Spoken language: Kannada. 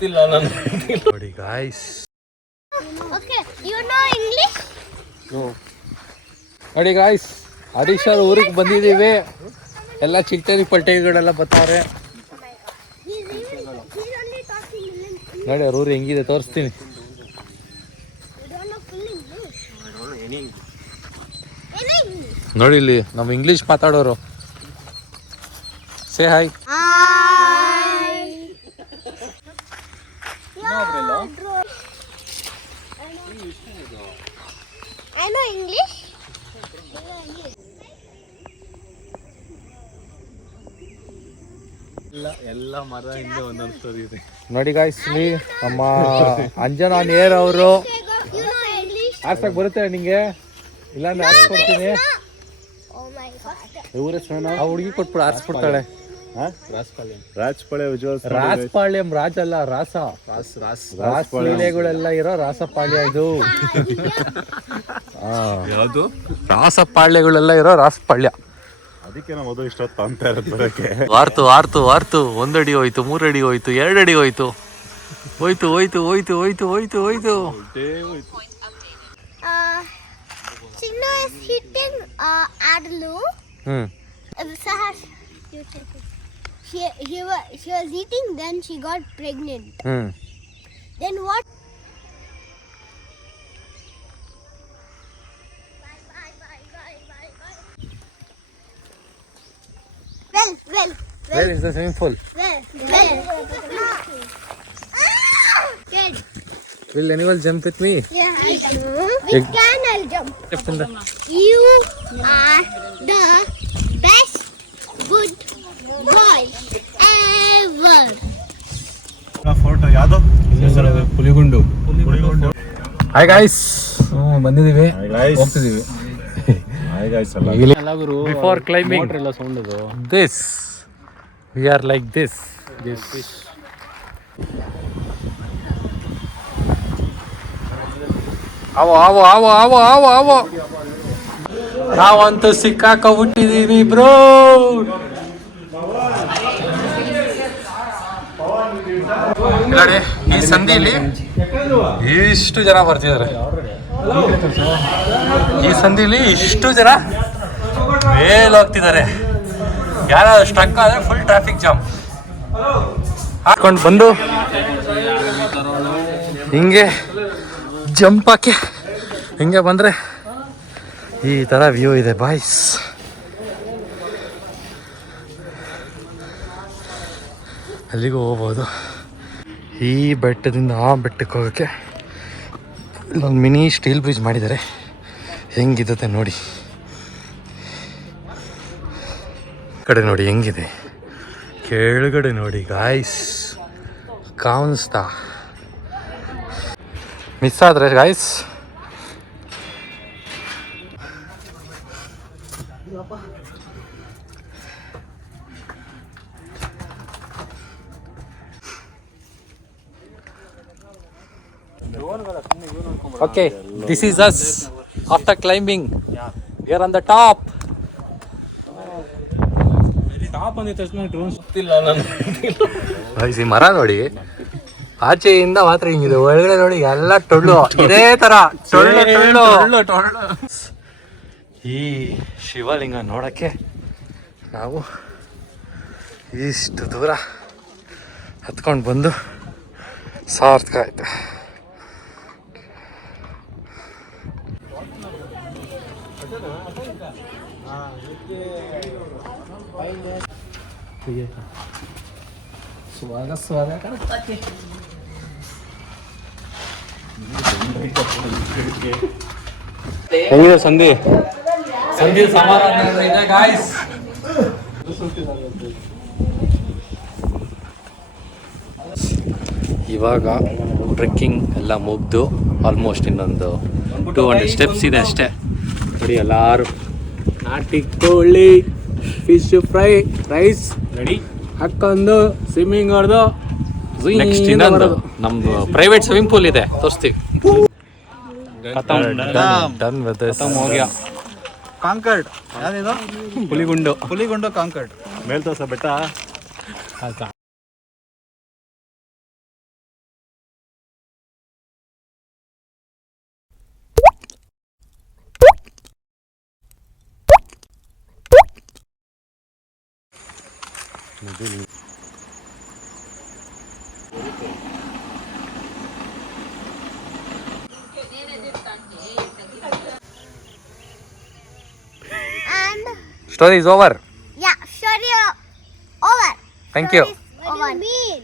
ಗೊತ್ತಿಲ್ಲ ನನಗೆ. ನೋಡಿ ಗಾಯ್ಸ್, ನೋಡಿ ಗಾಯ್ಸ್, ಹರೀಶ್ ಅವ್ರ ಊರಿಗೆ ಬಂದಿದ್ದೀವಿ. ಎಲ್ಲ ಚಿಟ್ಟರಿ ಪಲ್ಟೆಗಳೆಲ್ಲ ಬರ್ತಾವ್ರೆ. ನೋಡಿ ಅವ್ರ ಊರು ಹೆಂಗಿದೆ ತೋರಿಸ್ತೀನಿ. ನೋಡಿ ಇಲ್ಲಿ ನಮ್ಮ ಇಂಗ್ಲೀಷ್ ಮಾತಾಡೋರು. Say hi. I know English. ಎಲ್ಲ ಮರ ಹಿಂದೆ ಒಂದೊಂದು ಸ್ಟೋರಿ ಇದೆ. ನೋಡಿ ಗಾಯ್ಸ್, ನಮ್ಮ ಅಂಜನಾ ನೇರ್ ಅವರು ಆರ್ಸಕ್ ಬರುತ್ತೆ ನಿಂಗೆ? ಇಲ್ಲಾಂದ್ರೆ ಆರ್ಸ್ಕೊಡ್ತೀನಿ. ಆ ಹುಡುಗಿ ಕೊಟ್ಬಿಡು, ಆರ್ಸ್ಬಿಡ್ತಾಳೆ. ರಾಜಪಾಳ್ಯಂ ರಾಜ ಅಲ್ಲ, ರಾಸಪಾಳ್ಯಗಳೆಲ್ಲ ಇರೋ ರಾಸಪಾಳ್ಯ ಇದು. ಯಾವುದು? ರಾಸಪಾಳ್ಯಗಳೆಲ್ಲ ಇರೋ ರಾಸಪಾಳ್ಯ. ಅದಕ್ಕೆ ನಾವು ಮೊದಲು ಇಷ್ಟೊತ್ತು ಅಂತ ಇರೋದು ಬರೋಕ್ಕೆ. ವಾರ್ತು 1 ಅಡಿ ಹೋಯ್ತು, 3 ಅಡಿ ಹೋಯ್ತು, 2 ಅಡಿ ಹೋಯ್ತು. Signo is hitting Adlu. She was eating, then she got pregnant. Then what? Well. Where is the swimming pool? Well. Good. Will anyone jump with me? Yeah, I know. We can, I'll jump. You are the best good boy ever. Photo ಯಾವುದು? ಪುಲಿಗುಂಡು. ಹಾಯ್ ಗಾಯ್ಸ್, ಬಂದಿದ್ದೀವಿ, ಹೋಗ್ತಿದ್ದೀವಿ. Before climbing, this we are like this. Aao ನಾವಂತೂ ಸಿಕ್ಕಾಕೊಂಡ್ಬಿಟ್ಟಿದೀವಿ ಬ್ರೋ. ನೋಡಿ ಈ ಸಂಧಿಲಿ ಇಷ್ಟು ಜನ ಬರ್ತಿದ್ದಾರೆ. ಈ ಸಂಧಿಲಿ ಇಷ್ಟು ಜನ ಮೇಲೆ ಹೋಗ್ತಿದ್ದಾರೆ. ಯಾರಾದ್ರೂ ಸ್ಟ್ರಕ್ ಆದ್ರೆ ಫುಲ್ ಟ್ರಾಫಿಕ್ ಜಾಮ್. ಹಾಕೊಂಡು ಬಂದು ಹಿಂಗೆ ಜಂಪ್ ಹಾಕಿ ಹಿಂಗೆ ಬಂದರೆ ಈ ಥರ ವ್ಯೂ ಇದೆ ಬಾಯ್ಸ್. ಅಲ್ಲಿಗೂ ಹೋಗ್ಬೋದು. ಈ ಬೆಟ್ಟದಿಂದ ಆ ಬೆಟ್ಟಕ್ಕೆ ಹೋಗೋಕ್ಕೆ ಇಲ್ಲೊಂದು ಮಿನಿ ಸ್ಟೀಲ್ ಬ್ರಿಡ್ಜ್ ಮಾಡಿದ್ದಾರೆ. ಹೆಂಗಿರುತ್ತೆ ನೋಡಿ, ಕಡೆ ನೋಡಿ ಹೆಂಗಿದೆ, ಕೆಳಗಡೆ ನೋಡಿ ಗಾಯ್ಸ್, ಕಾಣಿಸ್ತಾ. ಮಿಸ್ ಆದರೆ guys Okay, this is us after climbing. We are on the top. ಈ ಮರ ನೋಡಿ, ಆಚೆಯಿಂದ ಮಾತ್ರ ಹಿಂಗಿದೆ, ಒಳಗಡೆ ನೋಡಿ ಎಲ್ಲ ಟೊಳ್ಳು, ಇದೇ ತರ ಟೊಳ್ಳು. ಈ ಶಿವಲಿಂಗ ನೋಡಕ್ಕೆ ನಾವು ಇಷ್ಟು ದೂರ ಹತ್ಕೊಂಡು ಬಂದು ಸಾರ್ಥಕ ಆಯ್ತು. ಸ್ವಾಗ ಕಾಣುತ್ತೆ. ಹೆಂಗಿದೆ ಸಂಧಿ ಸಮಾಧಾನ ಇದೆ ಗಾಯ್ಸ್. ಇವಾಗ ಟ್ರೆಕ್ಕಿಂಗ್ ಎಲ್ಲ ಮುಗ್ದು ಆಲ್ಮೋಸ್ಟ್ ಇನ್ನೊಂದು 200 ಸ್ಟೆಪ್ಸ್ ಇದೆ ಅಷ್ಟೇ. ನೋಡಿ ಎಲ್ಲಾರು ನಾಟಿ ಕೋಳಿ, ಫಿಶ್ ಫ್ರೈ, ರೈಸ್ ರೆಡಿ ಹಾಕೊಂಡು ಸ್ವಿಮ್ಮಿಂಗ್ ಹೊಡೆದು ನೆಕ್ಸ್ಟ್ ಇನ್ನೊಂದು ನಮ್ದು ಪ್ರೈವೇಟ್ ಸ್ವಿಮ್ಮಿಂಗ್ ಪೂಲ್ ಇದೆ, ತೋರಿಸ್ತೀವಿ. ಕಾಂಕರ್ಡ್ ಯಾವ್ದಿದು? ಪುಲಿಗುಂಡು ಕಾಂಕರ್ಡ್ ಮೇಲ್ತೋಸ ಬೆಟ್ಟ. And story is over. yeah, story over. Thank you. What do you mean?